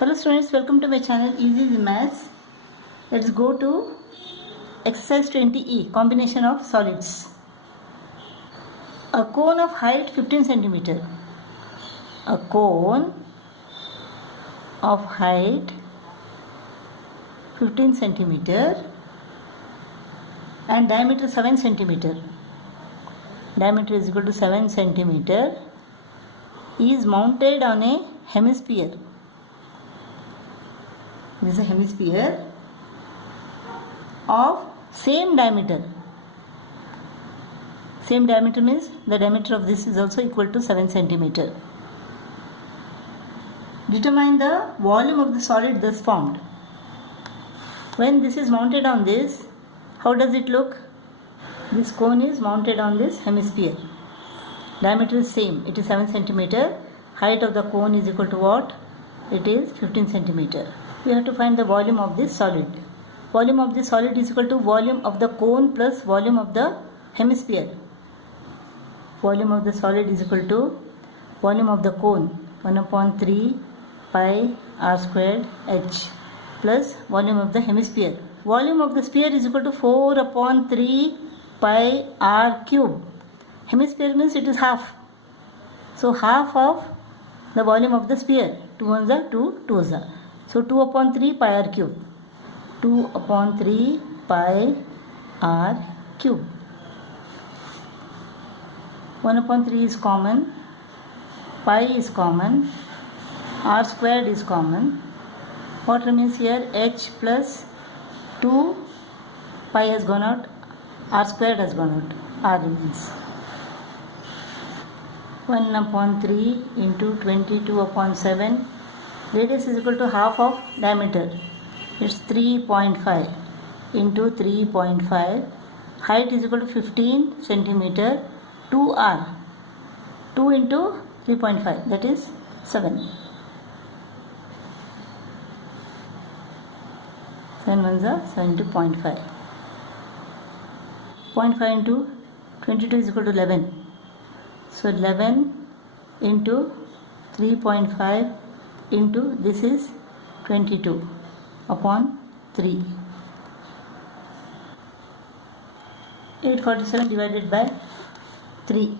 Hello students, welcome to my channel Easy Maths. Let's go to exercise 20E, combination of solids. A cone of height 15 centimeter. A cone of height 15 centimeter and diameter 7 centimeter. Diameter is equal to 7 centimeter is mounted on a hemisphere. This is a hemisphere of same diameter. Same diameter means the diameter of this is also equal to 7 centimeter. Determine the volume of the solid thus formed. When this is mounted on this, how does it look? This cone is mounted on this hemisphere. Diameter is same, it is 7 centimeter. Height of the cone is equal to what? It is 15 centimeter. We have to find the volume of this solid. Volume of this solid is equal to volume of the cone plus volume of the hemisphere. Volume of the solid is equal to volume of the cone 1 upon 3 pi r squared h plus volume of the hemisphere. Volume of the sphere is equal to 4 upon 3 pi r cube. Hemisphere means it is half. So half of the volume of the sphere. 2 ones are 2 2s are. So 2 upon 3 pi r cube. 2 upon 3 pi r cube. 1 upon 3 is common. Pi is common. R squared is common. What remains here? H plus 2 pi has gone out. R squared has gone out. R remains. 1 upon 3 into 22 upon 7. Radius is equal to half of diameter. It's 3.5 into 3.5. Height is equal to 15 centimeter. 2r. 2 into 3.5, that is 7. 7 ones are 70.5. 0.5 into 22 is equal to 11. So 11 into 3.5 into this is 22 upon 3. 847 divided by 3.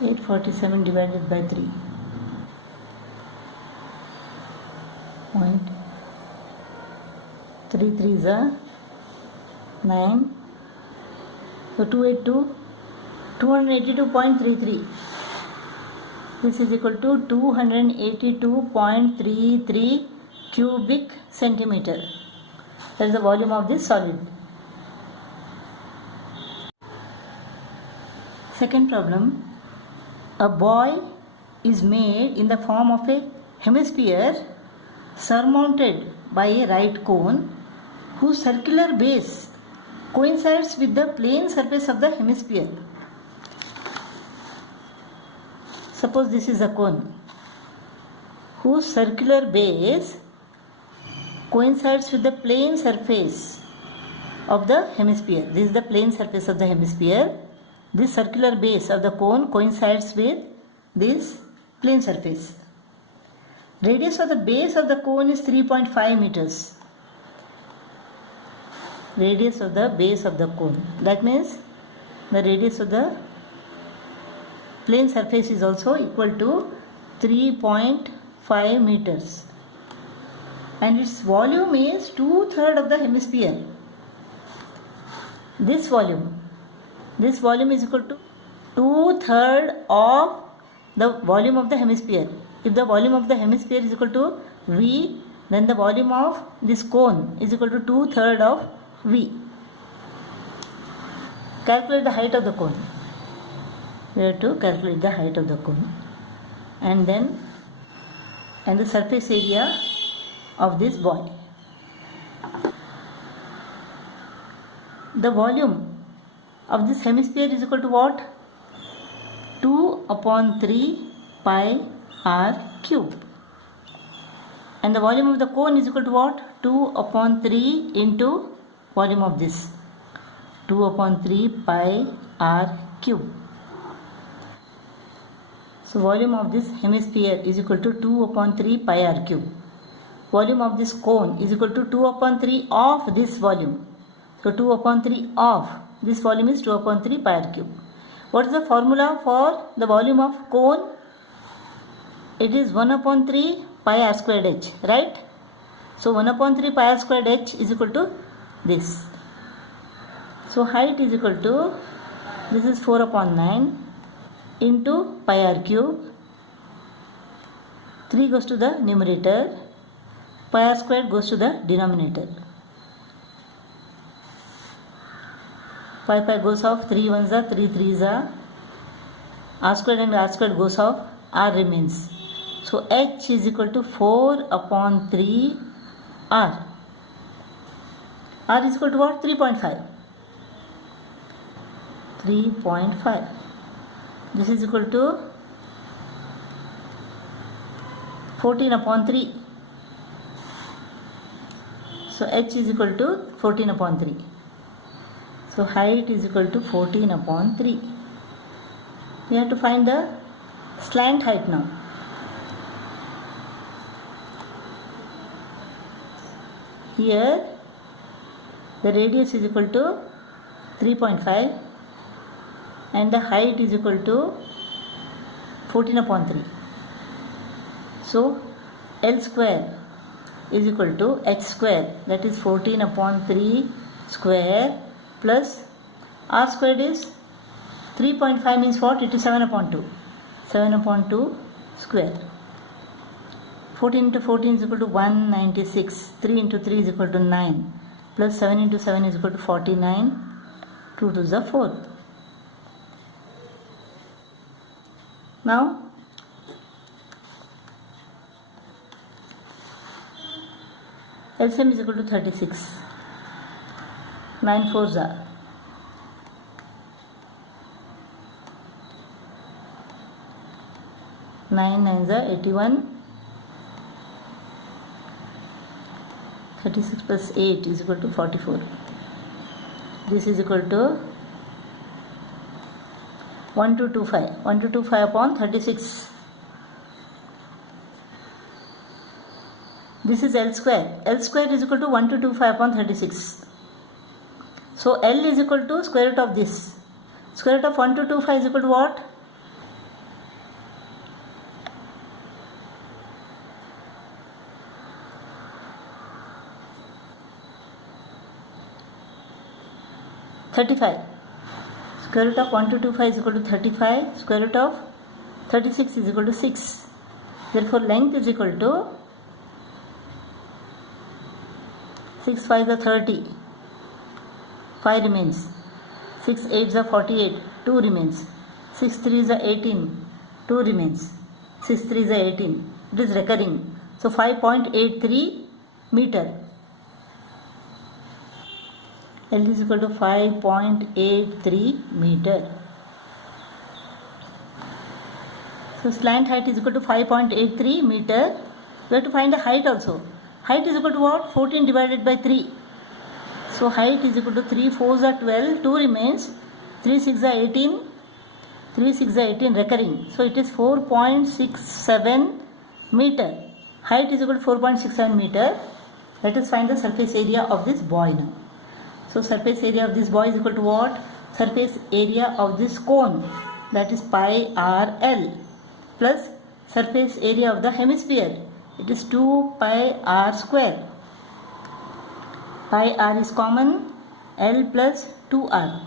847 divided by 3. 0.33 is a 9. So 282.33. This is equal to 282.33 cubic centimeter. That is the volume of this solid. Second problem. A boy is made in the form of a hemisphere surmounted by a right cone whose circular base coincides with the plane surface of the hemisphere. Suppose this is a cone whose circular base coincides with the plane surface of the hemisphere. This is the plane surface of the hemisphere. This circular base of the cone coincides with this plane surface. Radius of the base of the cone is 3.5 meters. Radius of the base of the cone. That means the radius of the plane surface is also equal to 3.5 meters. And its volume is 2/3 of the hemisphere. This volume is equal to 2/3 of the volume of the hemisphere. If the volume of the hemisphere is equal to V, then the volume of this cone is equal to 2/3 of V. Calculate the height of the cone. We have to calculate the height of the cone. And the surface area of this boy. The volume of this hemisphere is equal to what? 2 upon 3 pi r cube. And the volume of the cone is equal to what? 2 upon 3 into volume of this. 2 upon 3 pi r cube. So volume of this hemisphere is equal to 2 upon 3 pi r cube. Volume of this cone is equal to 2 upon 3 of this volume. So 2 upon 3 of this volume is 2 upon 3 pi r cube. What is the formula for the volume of cone? It is 1 upon 3 pi r squared h, right? So 1 upon 3 pi r squared h is equal to this. So height is equal to, this is 4 upon 9 into pi r cube. 3 goes to the numerator, pi r squared goes to the denominator. Pi goes off, 3 ones are, 3 3s are, r squared and r squared goes off, r remains. So h is equal to 4 upon 3 r. R is equal to what? 3.5. 3.5. This is equal to 14 upon 3. So h is equal to 14 upon 3. So height is equal to 14 upon 3. We have to find the slant height now. Here the radius is equal to 3.5 and the height is equal to 14 upon 3. So L square is equal to h square, that is 14 upon 3 square, plus r squared is 3.5 means what? It is 7 upon 2. 7 upon 2 square. 14 into 14 is equal to 196. 3 into 3 is equal to 9. Plus 7 into 7 is equal to 49. 2 to the 4th. Now LCM is equal to 36. 9 4s are 9 9s are 81. 36 plus 8 is equal to 44. This is equal to 1225. 1225 upon 36. This is L square. L square is equal to 1225 upon 36. So L is equal to square root of this. Square root of 1225 is equal to what? Square root of 1225 is equal to 35. Square root of 36 is equal to 6. Therefore length is equal to 6 5 is 30. 5 remains. 6 8 is 48. 2 remains. 6 3 is 18. 2 remains. 6 3 is 18. It is recurring. So 5.83 meter. L is equal to 5.83 meter. So slant height is equal to 5.83 meter. We have to find the height also. Height is equal to what? 14 divided by 3. So height is equal to 3 4s are 12. 2 remains. 3 6 are 18. 3 6 are 18 recurring. So it is 4.67 meter. Height is equal to 4.67 meter. Let us find the surface area of this boy now. So surface area of this boy is equal to what? Surface area of this cone, that is pi r L, plus surface area of the hemisphere. It is 2 pi r square. Pi r is common. L plus 2r.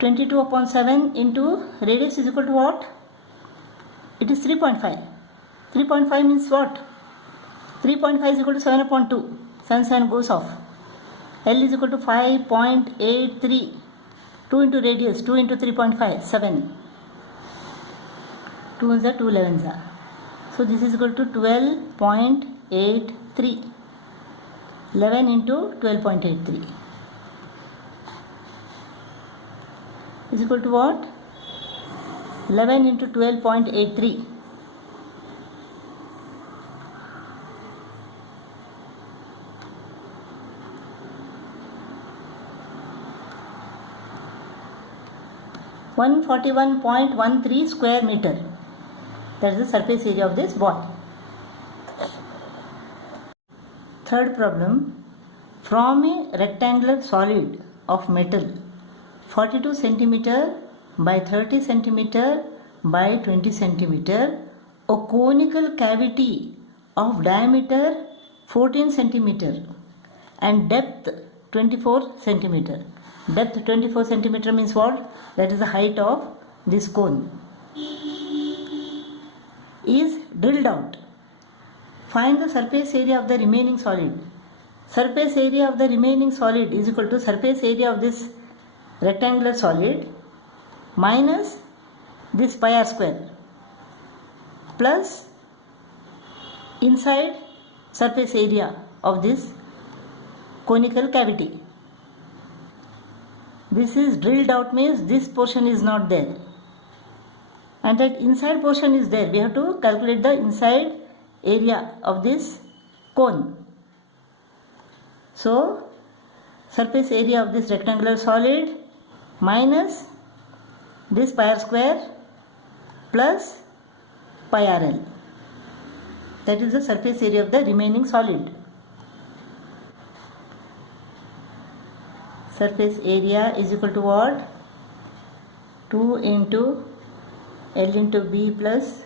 22 upon 7 into radius is equal to what? It is 3.5. 3.5 means what? 3.5 is equal to 7 upon 2. 7 goes off. L is equal to 5.83. 2 into radius. 2 into 3.5. 7. 2 ones are 2 11s are. So this is equal to 12.83. 11 into 12.83 is equal to what? 11 into 12.83. 141.13 square meter. That is the surface area of this ball. Third problem. From a rectangular solid of metal 42 centimeter by 30 centimeter by 20 centimeter, a conical cavity of diameter 14 centimeter and depth 24 centimeter. Depth 24 centimeter means what? That is the height of this cone. Is drilled out. Find the surface area of the remaining solid. Surface area of the remaining solid is equal to surface area of this rectangular solid minus this pi r square plus inside surface area of this conical cavity. This is drilled out means this portion is not there and that inside portion is there. We have to calculate the inside area of this cone. So surface area of this rectangular solid minus this pi r square plus pi rl. That is the surface area of the remaining solid. Surface area is equal to what? 2 into L into B plus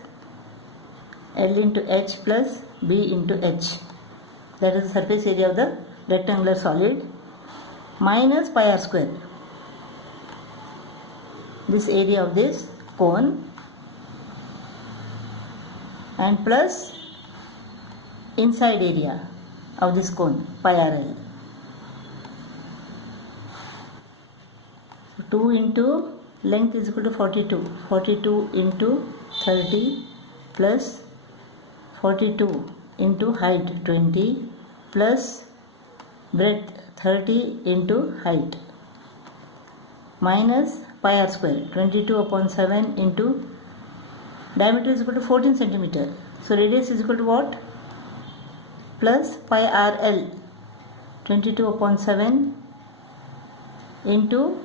L into H plus B into H. That is the surface area of the rectangular solid minus pi r square. This area of this cone and plus inside area of this cone pi rl. So 2 into length is equal to 42. 42 into 30 plus 42 into height 20 plus breadth 30 into height minus pi r square 22 upon 7 into diameter is equal to 14 centimeter. So radius is equal to what? Plus pi rl 22 upon 7 into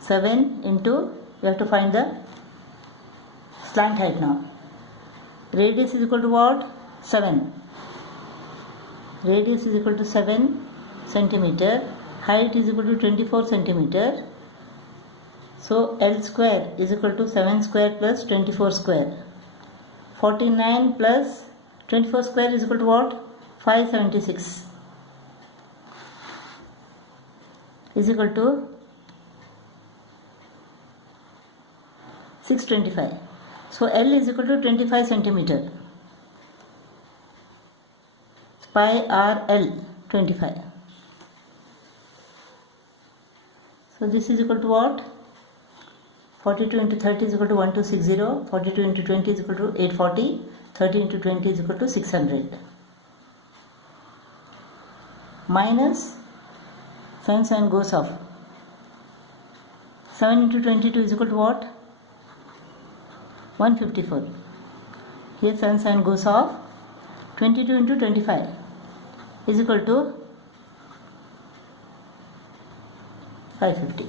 7 into, we have to find the slant height now. Radius is equal to what? 7. Radius is equal to 7 centimeter. Height is equal to 24 centimeter. So L square is equal to 7 square plus 24 square. 49 plus 24 square is equal to what? 576 is equal to 625. So L is equal to 25 centimeter. Pi r L 25. So this is equal to what? 42 into 30 is equal to 1260. 42 into 20 is equal to 840. 30 into 20 is equal to 600. Minus 7 goes off. 7 into 22 is equal to what? 154. Here 7 goes off. 22 into 25 is equal to 550.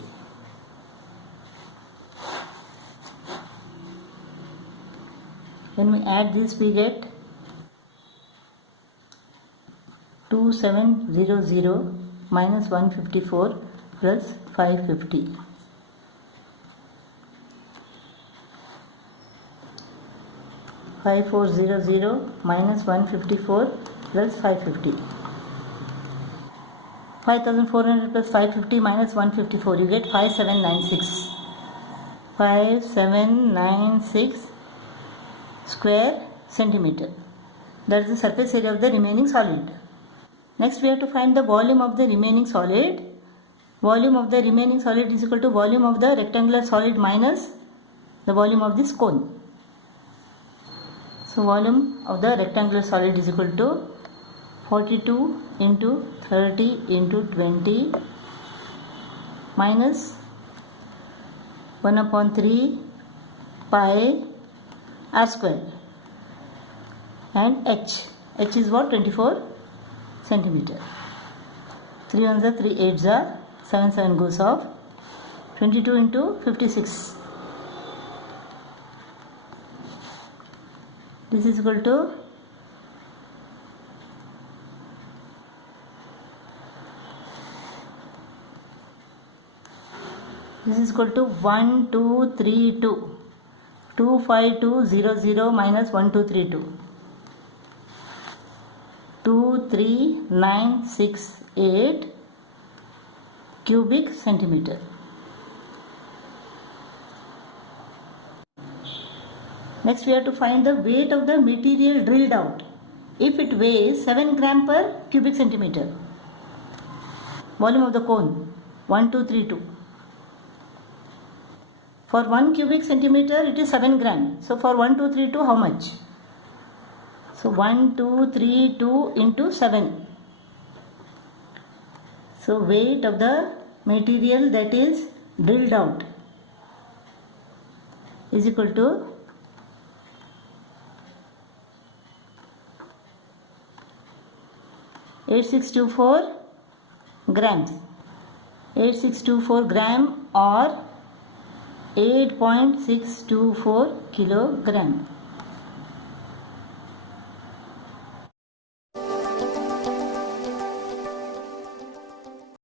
When we add this, we get 2700 minus 154 plus 550. 5400 minus 154 plus 550. 5400 plus 550 minus 154, you get 5796. 5796 square centimeter. That is the surface area of the remaining solid. Next we have to find the volume of the remaining solid. Volume of the remaining solid is equal to volume of the rectangular solid minus the volume of this cone. So volume of the rectangular solid is equal to 42 into 30 into 20 minus 1 upon 3 pi r square and h. H is what? 24 centimeter. 3 ones are 3 8s are 7 goes off. 22 into 56. This is equal to this is equal to 1232. 25200 minus 1232. 23968 cubic centimeter. Next we have to find the weight of the material drilled out. If it weighs 7 gram per cubic centimeter. Volume of the cone 1232. For 1 cubic centimeter it is 7 gram. So for 1232 how much? So 1232 into 7. So weight of the material that is drilled out is equal to 8624 grams. 8624 gram or 8.624 kilogram.